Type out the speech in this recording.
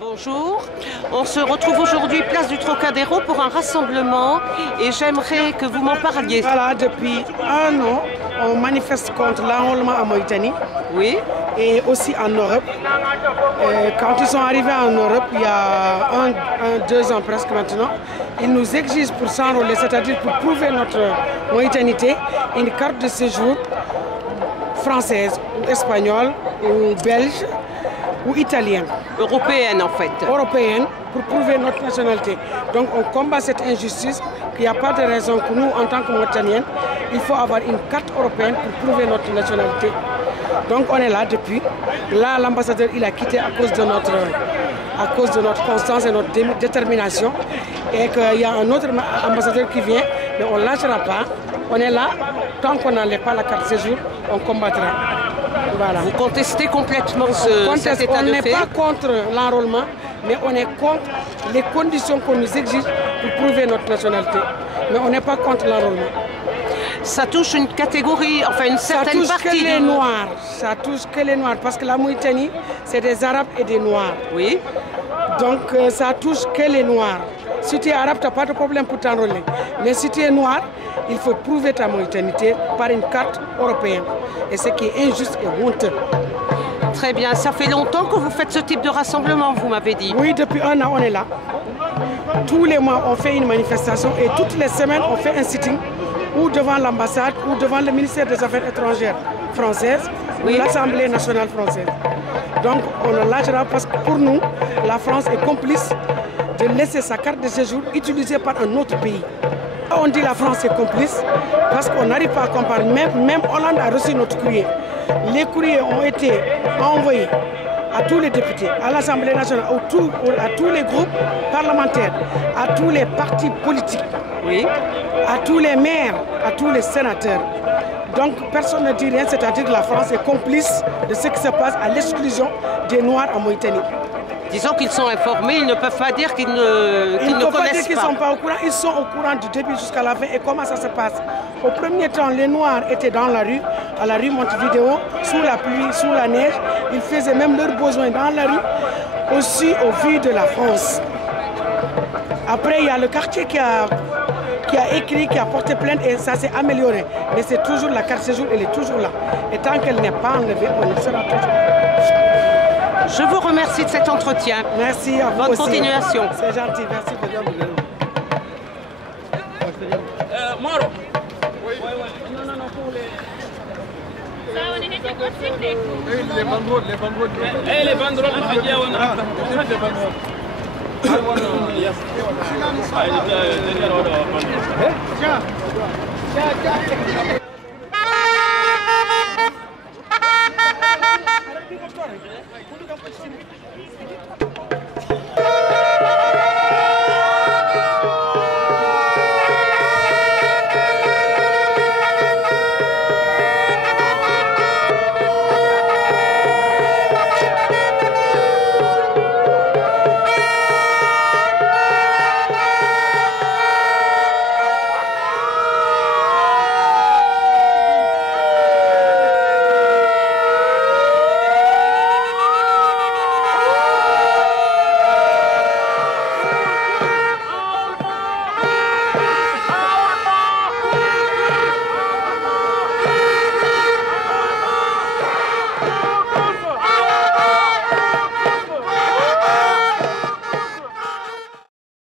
Bonjour, on se retrouve aujourd'hui place du Trocadéro pour un rassemblement et j'aimerais que vous m'en parliez. Voilà, depuis un an, on manifeste contre l'enrôlement en Mauritanie. Oui. Et aussi en Europe. Quand ils sont arrivés en Europe, il y a 2 ans presque maintenant, ils nous exigent pour s'enrôler, c'est-à-dire pour prouver notre mauritanité, une carte de séjour française ou espagnole ou belge ou italienne. Européenne en fait. Européenne, pour prouver notre nationalité. Donc on combat cette injustice, qu'il n'y a pas de raison que nous, en tant que Mauritaniens, il faut avoir une carte européenne pour prouver notre nationalité. Donc on est là depuis. Là, l'ambassadeur, il a quitté à cause de notre constance et notre détermination. Et qu'il y a un autre ambassadeur qui vient, mais on ne lâchera pas. On est là, tant qu'on n'enlève pas la carte de séjour, on combattra. Voilà. Vous contestez complètement cet état de fait? On n'est pas contre l'enrôlement, mais on est contre les conditions qu'on nous exige pour prouver notre nationalité. Mais on n'est pas contre l'enrôlement. Ça touche une catégorie, enfin une certaine partie. Ça touche que les Noirs. Ça touche que les Noirs, parce que la Mauritanie, c'est des Arabes et des Noirs. Oui. Donc ça touche que les Noirs. Si tu es arabe, tu n'as pas de problème pour t'enrôler. Mais si tu es noir, il faut prouver ta mauritanité par une carte européenne. Et ce qui est injuste et honteux. Très bien. Ça fait longtemps que vous faites ce type de rassemblement, vous m'avez dit? Oui, depuis un an, on est là. Tous les mois, on fait une manifestation et toutes les semaines, on fait un sitting ou devant l'ambassade ou devant le ministère des Affaires étrangères françaises ou l'Assemblée nationale française. Donc, on ne lâchera parce que pour nous, la France est complice de laisser sa carte de séjour utilisée par un autre pays. On dit la France est complice parce qu'on n'arrive pas à comparer. Même Hollande a reçu notre courrier. Les courriers ont été envoyés à tous les députés, à l'Assemblée nationale, à tous les groupes parlementaires, à tous les partis politiques, à tous les maires, à tous les sénateurs. Donc personne ne dit rien, c'est-à-dire que la France est complice de ce qui se passe à l'exclusion des Noirs en Mauritanie. Disons qu'ils sont informés, ils ne peuvent pas dire qu'ils ne connaissent pas. Ils ne peuvent pas dire qu'ils ne sont pas au courant, ils sont au courant du début jusqu'à la fin. Et comment ça se passe? Au premier temps, les Noirs étaient dans la rue, à la rue Montevideo, sous la pluie, sous la neige. Ils faisaient même leurs besoins dans la rue, aussi au vu de la France. Après, il y a le quartier qui a écrit, qui a porté plainte et ça s'est amélioré. Mais c'est toujours la carte séjour, elle est toujours là. Et tant qu'elle n'est pas enlevée, on le sera toujours. Je vous remercie de cet entretien. Merci à vous. Bonne continuation. C'est gentil, merci de bien. Moro. Non, pour les... Les banderoles. Les banderoles, les banderoles.